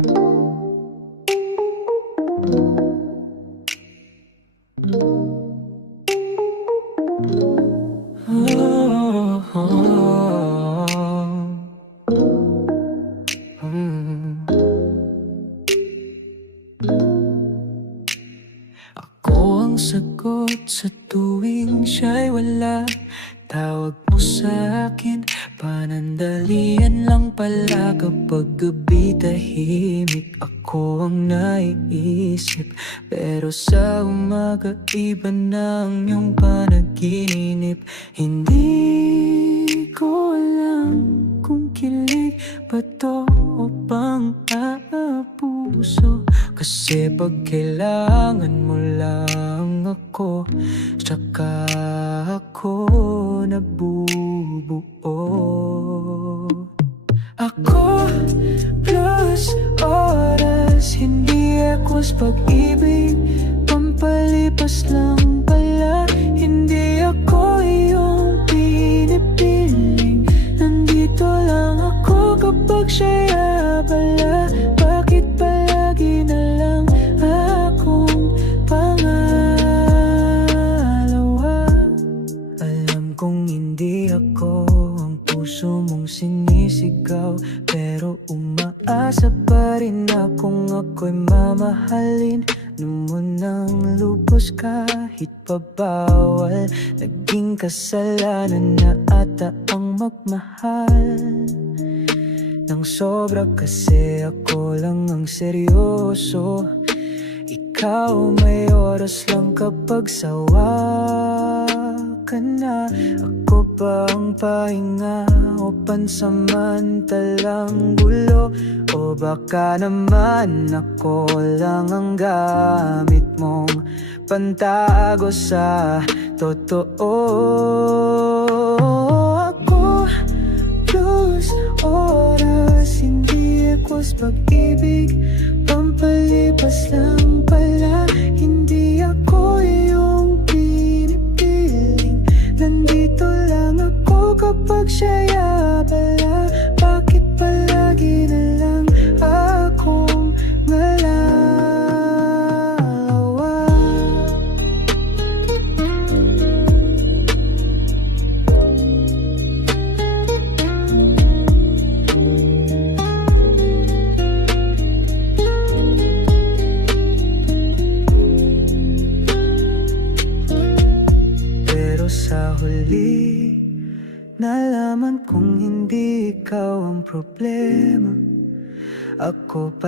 Oh, oh, mm. Ako ang sagot sa tuwing siya'y wala. Tawag mo sa akin, panandalian lang pala. Kapag gabi tahimik, ako ang naiisip. Pero sa umaga, iba na ang iyong panaginip. Hindi ko alam kung kilig ba to o pang-aabuso. Kasi pag kailangan mo lang ako, tsaka ako nabubuo. Ako plus oras, hindi equals pag-ibig. Pampalipas lang pala, hindi ako iyong pinipiling. Nandito lang ako kapag siya'y abala. Bakit palagi na lang akong pangalawa? Alam kong hindi ako ang puso mong sinisigaw, pero umaasa pa rin akong ako'y mamahalin. Numunang lubos kahit pa bawal. Naging kasalanan na ata ang magmahal nang sobra, kasi ako lang ang seryoso. Ikaw may oras lang kapag sawa ka na. Ako pa ang pahinga o pansamantalang gulo? O baka naman ako lang ang gamit mong pantago sa totoo? Ako plus oras, hindi equals pag-ibig. Pampalipas lang pala, hindi ako iyong pinipiling. Nandito lang ako kapag siya'y abala. Bakit palagi na lang akong ngalawa? Pero sa huli, nalaman kong hindi ikaw ang problema. Ako pa